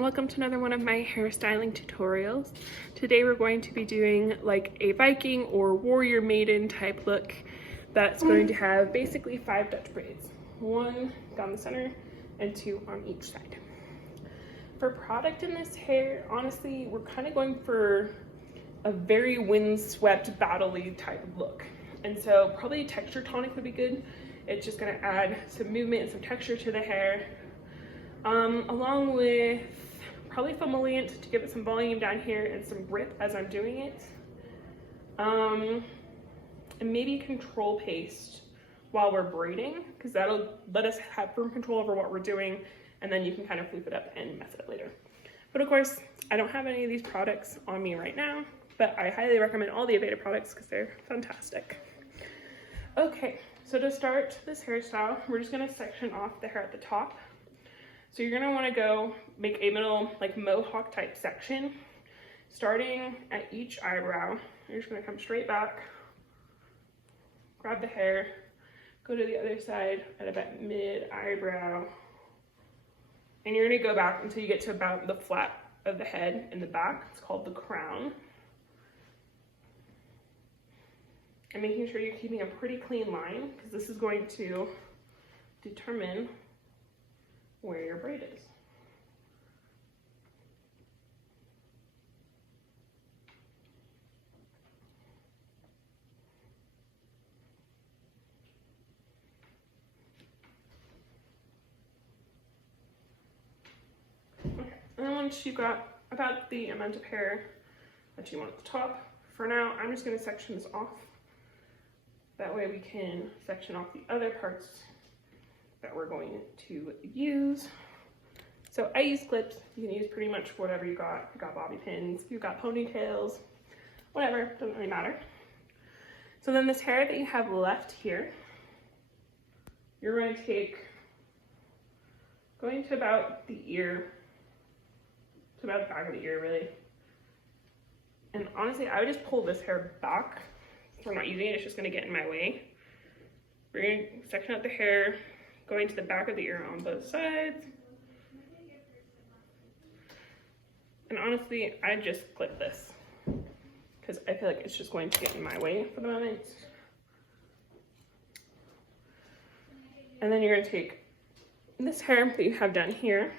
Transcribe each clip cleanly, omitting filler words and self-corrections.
and welcome to another one of my hairstyling tutorials. Today we're going to be doing like a Viking or warrior maiden type look that's going to have basically 5 Dutch braids. 1 down the center and 2 on each side. For product in this hair, honestly, we're kind of going for a very windswept, battle-y type of look. And so probably texture tonic would be good. It's just gonna add some movement and some texture to the hair. Along with probably emollient to give it some volume down here and some grip as I'm doing it. And maybe control paste while we're braiding, because that'll let us have firm control over what we're doing, and then you can kind of flip it up and mess it up later. But of course, I don't have any of these products on me right now, but I highly recommend all the Aveda products because they're fantastic. Okay, so to start this hairstyle, we're just gonna section off the hair at the top. So you're gonna wanna go make a middle, like mohawk type section. Starting at each eyebrow, you're just gonna come straight back, grab the hair, go to the other side at about mid eyebrow, and you're gonna go back until you get to about the flat of the head in the back. It's called the crown. And making sure you're keeping a pretty clean line, because this is going to determine where your braid is. Okay, and then once you've got about the amount of hair that you want at the top, for now, I'm just going to section this off. That way we can section off the other parts that we're going to use. So I use clips. You can use pretty much whatever you got. If you got bobby pins, if you've got ponytails, whatever, doesn't really matter. So then this hair that you have left here, you're going to take, going to about the ear, to about the back of the ear really. And honestly, I would just pull this hair back. If we're not using it, it's just gonna get in my way. We're gonna section out the hair, going to the back of the ear on both sides. And honestly, I just clip this because I feel like it's just going to get in my way for the moment. And then you're gonna take this hair that you have done here,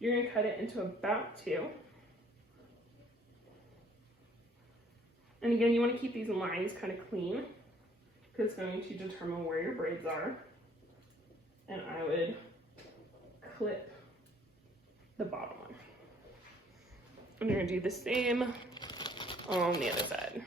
you're gonna cut it into about 2. And again, you want to keep these lines kind of clean because it's going to determine where your braids are. And I would clip the bottom one. And you're going to do the same on the other side.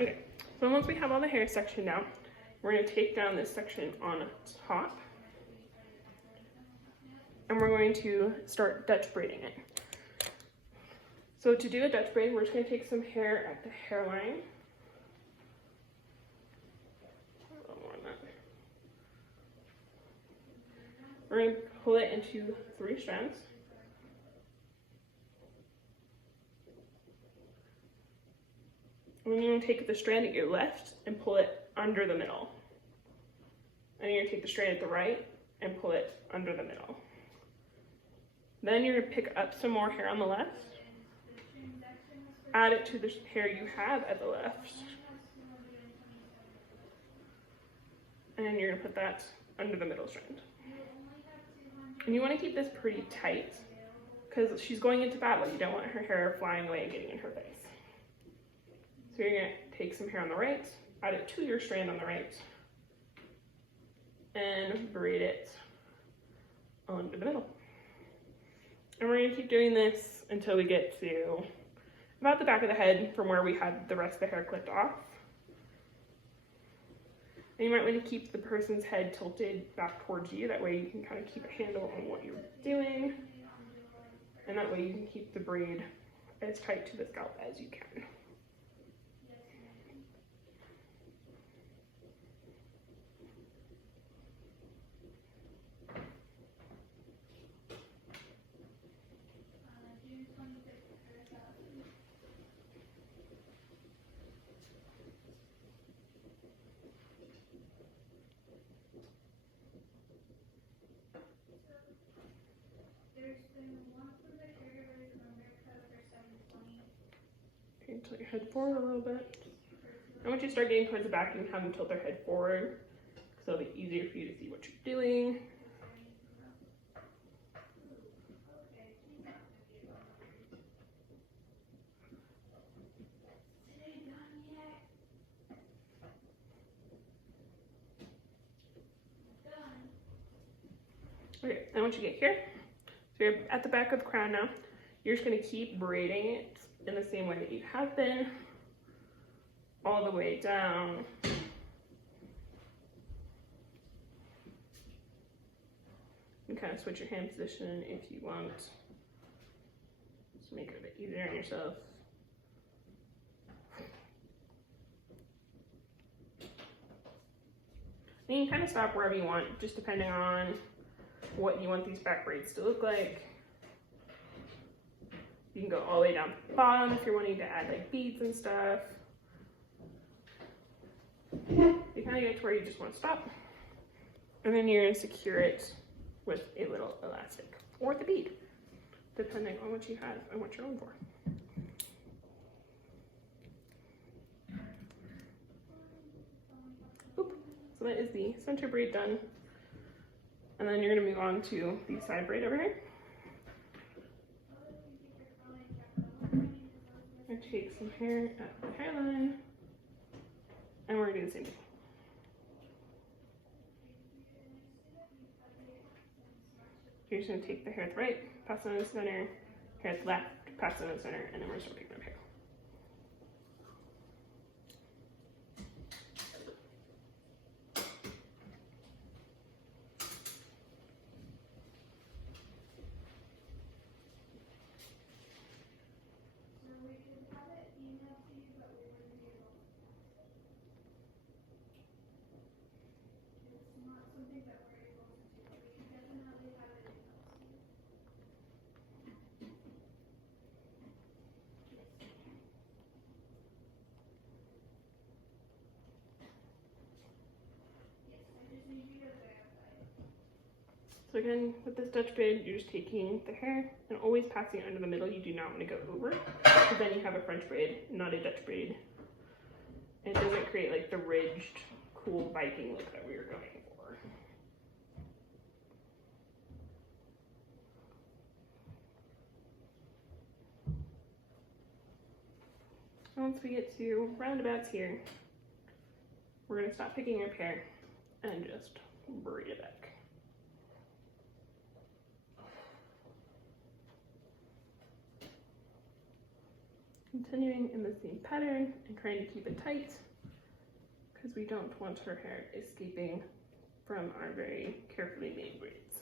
Okay, so once we have all the hair sectioned out, we're going to take down this section on top, and we're going to start Dutch braiding it. So to do a Dutch braid, we're just going to take some hair at the hairline. A little more than that. We're going to pull it into 3 strands. And then you're going to take the strand at your left and pull it under the middle. And you're going to take the strand at the right and pull it under the middle. Then you're going to pick up some more hair on the left, add it to the hair you have at the left, and you're going to put that under the middle strand. And you want to keep this pretty tight because she's going into battle. You don't want her hair flying away and getting in her face. So you're going to take some hair on the right, add it to your strand on the right, and braid it under the middle. And we're going to keep doing this until we get to about the back of the head from where we had the rest of the hair clipped off. And you might want to keep the person's head tilted back towards you. That way you can kind of keep a handle on what you're doing. And that way you can keep the braid as tight to the scalp as you can. tilt your head forward a little bit. And once you start getting towards the back, you can have them tilt their head forward, so it'll be easier for you to see what you're doing. Okay, and once you get here, so you're at the back of the crown now, you're just going to keep braiding it in the same way that you have been, all the way down. You can kind of switch your hand position if you want, just make it a bit easier on yourself. And you can kind of stop wherever you want, just depending on what you want these back braids to look like. You can go all the way down to the bottom if you're wanting to add like beads and stuff. You kind of get to where you just want to stop. And then you're going to secure it with a little elastic or the bead, depending on what you have and what you're going for. Oop. So that is the center braid done. And then you're going to move on to the side braid over here. I take some hair at the hairline, and we're going to do the same thing. You're just going to take the hair at the right, pass it on the center, hair at the left, pass it on the center, and then we're just going to pick up hair. So again, with this Dutch braid, you're just taking the hair and always passing it under the middle. You do not want to go over, because then you have a French braid, not a Dutch braid. And it doesn't create like the ridged, cool Viking look that we were going for. Once we get to roundabouts here, we're going to stop picking up hair and just braid it back. Continuing in the same pattern and trying to keep it tight, because we don't want her hair escaping from our very carefully made braids.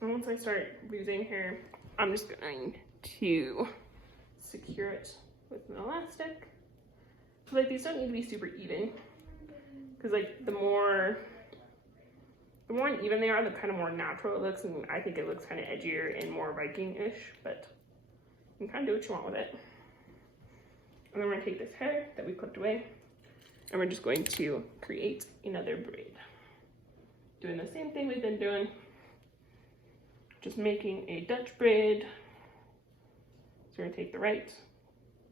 And once I start losing hair, I'm just going to secure it with an elastic. So like these don't need to be super even, because like the more uneven they are, the kind of more natural it looks, and I think it looks kind of edgier and more Viking-ish, but you can kind of do what you want with it. And then we're going to take this hair that we clipped away, and we're just going to create another braid. Doing the same thing we've been doing, just making a Dutch braid. So we're going to take the right,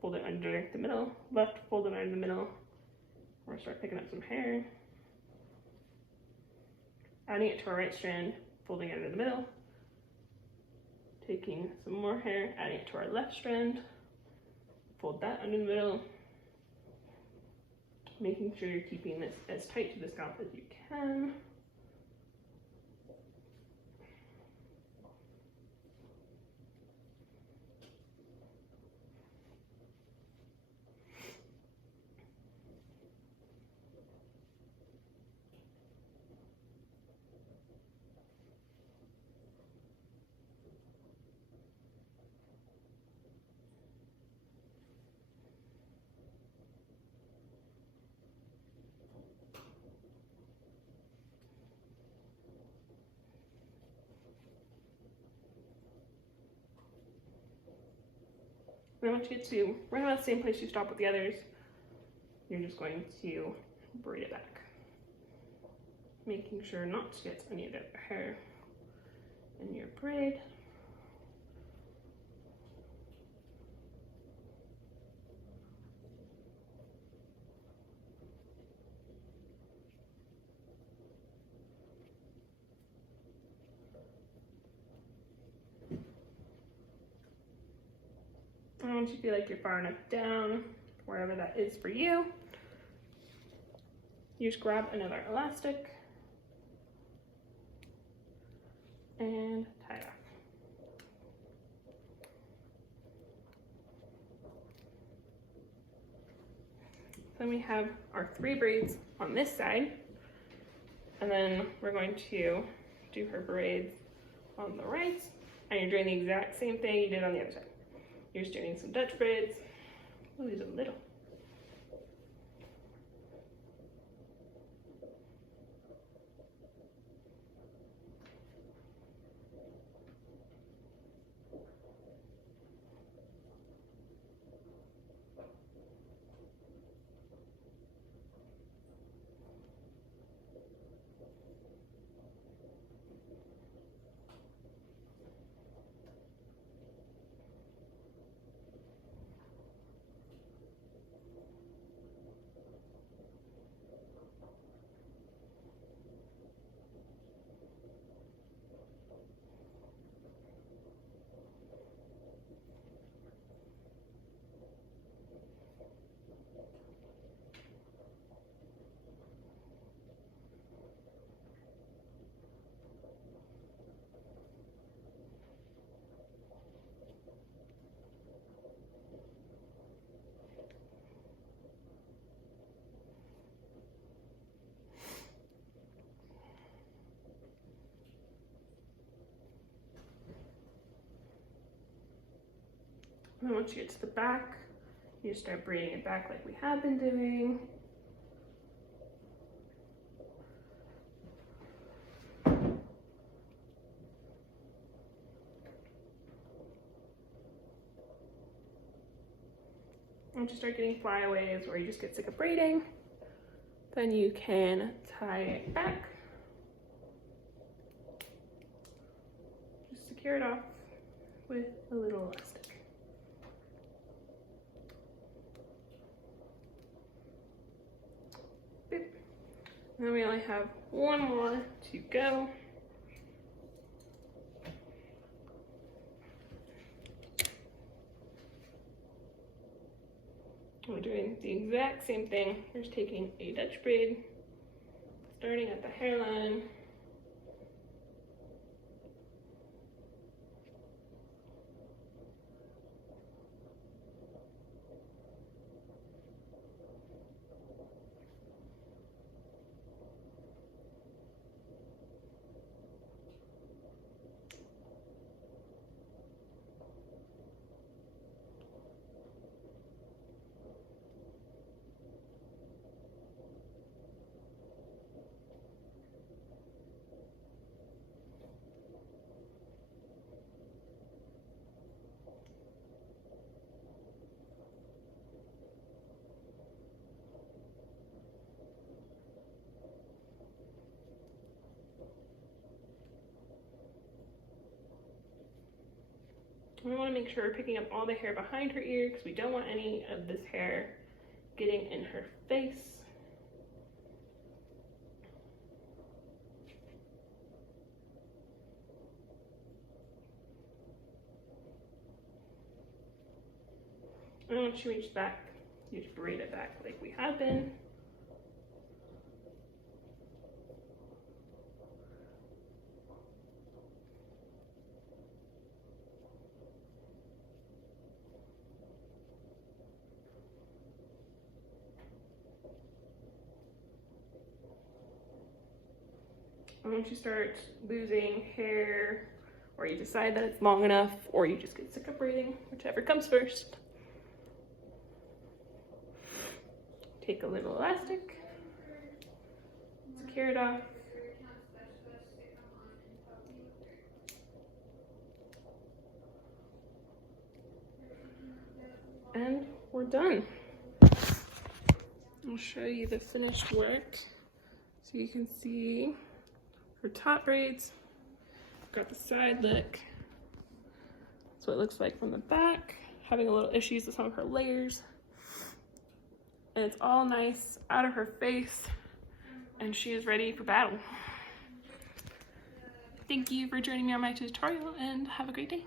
fold it under the middle, left, fold it under the middle. We're going to start picking up some hair, adding it to our right strand, folding it under the middle, taking some more hair, adding it to our left strand, fold that under the middle, making sure you're keeping this as tight to the scalp as you can. And once you get to right about the same place you stop with the others, you're just going to braid it back. making sure not to get any of the hair in your braid. And once you feel like you're far enough down, wherever that is for you, you just grab another elastic and tie it off. Then we have our 3 braids on this side, and then we're going to do her braids on the right, and you're doing the exact same thing you did on the other side. You're just doing some Dutch braids. Oh, these are little. And then once you get to the back, you start braiding it back like we have been doing. Once you start getting flyaways or you just get sick of braiding, then you can tie it back. Just secure it off with a little elastic. Boop. And then we only have one more to go. We're doing the exact same thing. We're just taking a Dutch braid, starting at the hairline, we want to make sure we're picking up all the hair behind her ear because we don't want any of this hair getting in her face. And once you reach back, you just braid it back like we have been. And once you start losing hair, or you decide that it's long enough, or you just get sick of braiding, whichever comes first, take a little elastic, secure it off, and we're done. I'll show you the finished work. So you can see her top braids. Got the side look. That's what it looks like from the back. Having a little issues with some of her layers. And it's all nice out of her face. And she is ready for battle. Thank you for joining me on my tutorial and have a great day.